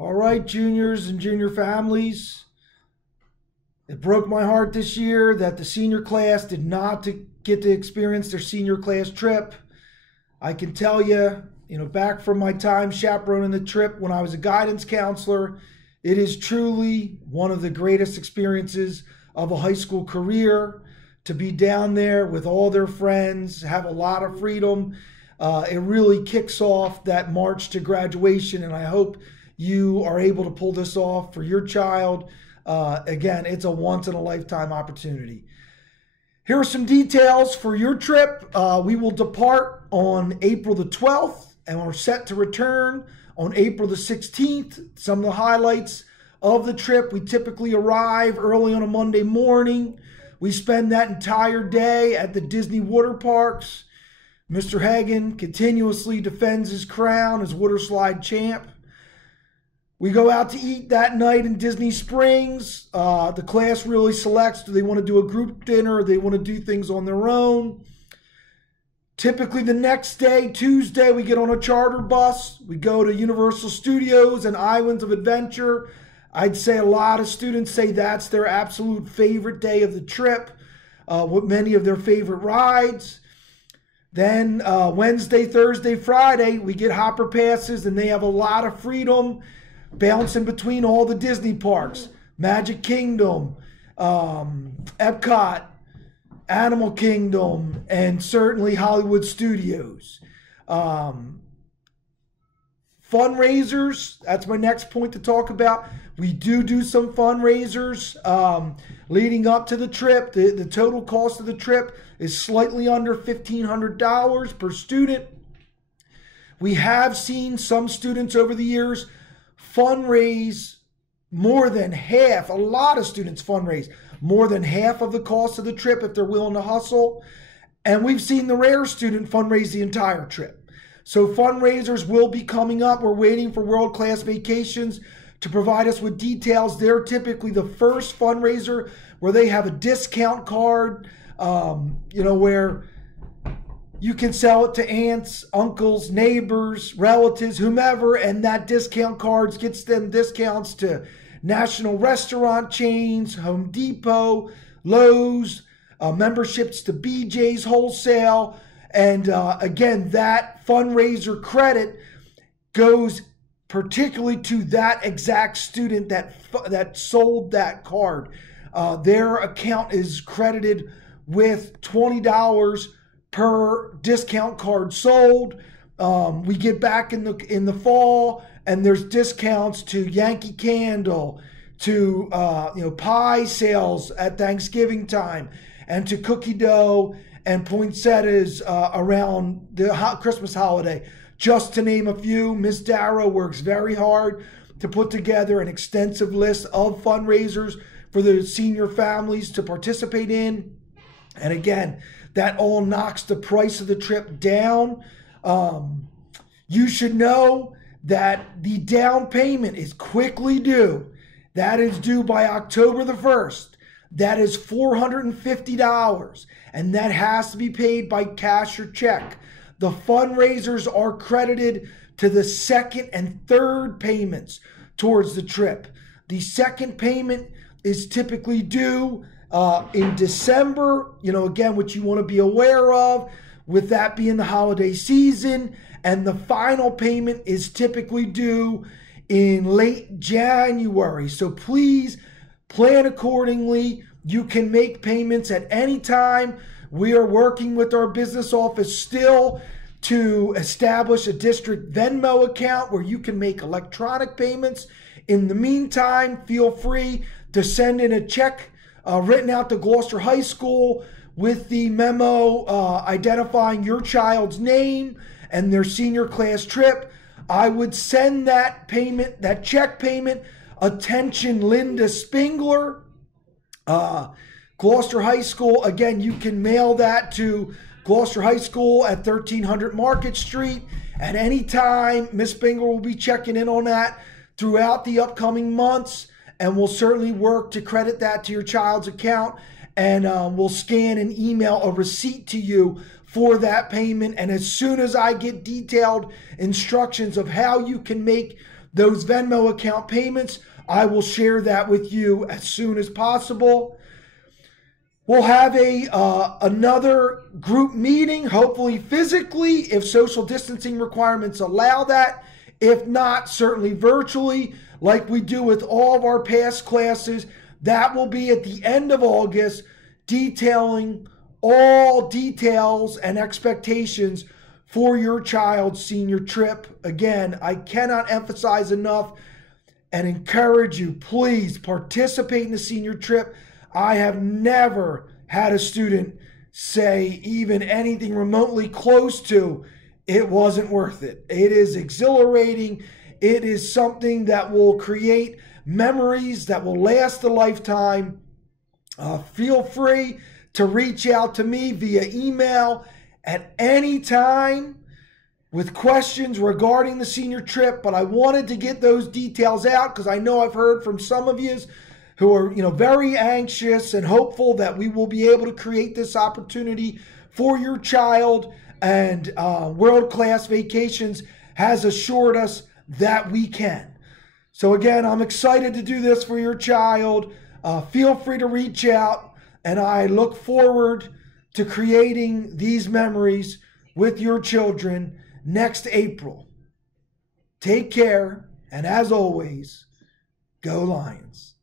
All right, juniors and junior families. It broke my heart this year that the senior class did not get to experience their senior class trip. I can tell you, back from my time chaperoning the trip when I was a guidance counselor, it is truly one of the greatest experiences of a high school career to be down there with all their friends, have a lot of freedom. It really kicks off that march to graduation, and I hope you are able to pull this off for your child. Again, it's a once-in-a-lifetime opportunity. Here are some details for your trip. We will depart on April the 12th, and we're set to return on April the 16th. Some of the highlights of the trip: we typically arrive early on a Monday morning. We spend that entire day at the Disney water parks. Mr. Hagen continuously defends his crown as water slide champ. We go out to eat that night in Disney Springs. The class really selects, do they want to do a group dinner or they want to do things on their own. Typically the next day, Tuesday, we get on a charter bus. We go to Universal Studios and Islands of Adventure. I'd say a lot of students say that's their absolute favorite day of the trip, with many of their favorite rides. Then Wednesday, Thursday, Friday, we get hopper passes, and they have a lot of freedom bouncing between all the Disney parks: Magic Kingdom, Epcot, Animal Kingdom, and certainly Hollywood Studios. Fundraisers, that's my next point to talk about. We do some fundraisers leading up to the trip. The total cost of the trip is slightly under $1,500 per student. We have seen some students over the years fundraise more than half. A lot of students fundraise more than half of the cost of the trip if they're willing to hustle. And we've seen the rare student fundraise the entire trip. So fundraisers will be coming up. We're waiting for World Class Vacations to provide us with details. They're typically the first fundraiser where they have a discount card, where you can sell it to aunts, uncles, neighbors, relatives, whomever, and that discount card gets them discounts to national restaurant chains, Home Depot, Lowe's, memberships to BJ's Wholesale. And again, that fundraiser credit goes particularly to that exact student that sold that card. Their account is credited with $20 per discount card sold. We get back in the fall, and there's discounts to Yankee Candle, to pie sales at Thanksgiving time, and to cookie dough and poinsettias around the Christmas holiday, just to name a few. Miss Darrow works very hard to put together an extensive list of fundraisers for the senior families to participate in. And again, that all knocks the price of the trip down. You should know that the down payment is quickly due. That is due by October the 1st. That is $450, and that has to be paid by cash or check. The fundraisers are credited to the second and third payments towards the trip. The second payment is typically due in December, again, which you want to be aware of, with that being the holiday season. And the final payment is typically due in late January. So please plan accordingly. You can make payments at any time. We are working with our business office still to establish a district Venmo account where you can make electronic payments. In the meantime, feel free to send in a check written out to Gloucester High School with the memo identifying your child's name and their senior class trip. I would send that payment, that check payment, attention Linda Spingler, Gloucester High School. Again, you can mail that to Gloucester High School at 1300 Market Street at any time. Miss Spingler will be checking in on that throughout the upcoming months, and we'll certainly work to credit that to your child's account, and we'll scan and email a receipt to you for that payment. And as soon as I get detailed instructions of how you can make those Venmo account payments, I will share that with you as soon as possible. We'll have another group meeting, hopefully physically, if social distancing requirements allow that. If not, certainly virtually, like we do with all of our past classes. That will be at the end of August, detailing all details and expectations for your child's senior trip. Again, I cannot emphasize enough and encourage you, please participate in the senior trip. I have never had a student say even anything remotely close to it wasn't worth it. It is exhilarating. It is something that will create memories that will last a lifetime. Feel free to reach out to me via email at any time with questions regarding the senior trip, but I wanted to get those details out because I know I've heard from some of you who are very anxious and hopeful that we will be able to create this opportunity for your child, and World Class Vacations has assured us that we can. So again, I'm excited to do this for your child. Feel free to reach out, and I look forward to creating these memories with your children next April. Take care, and as always, go Lions.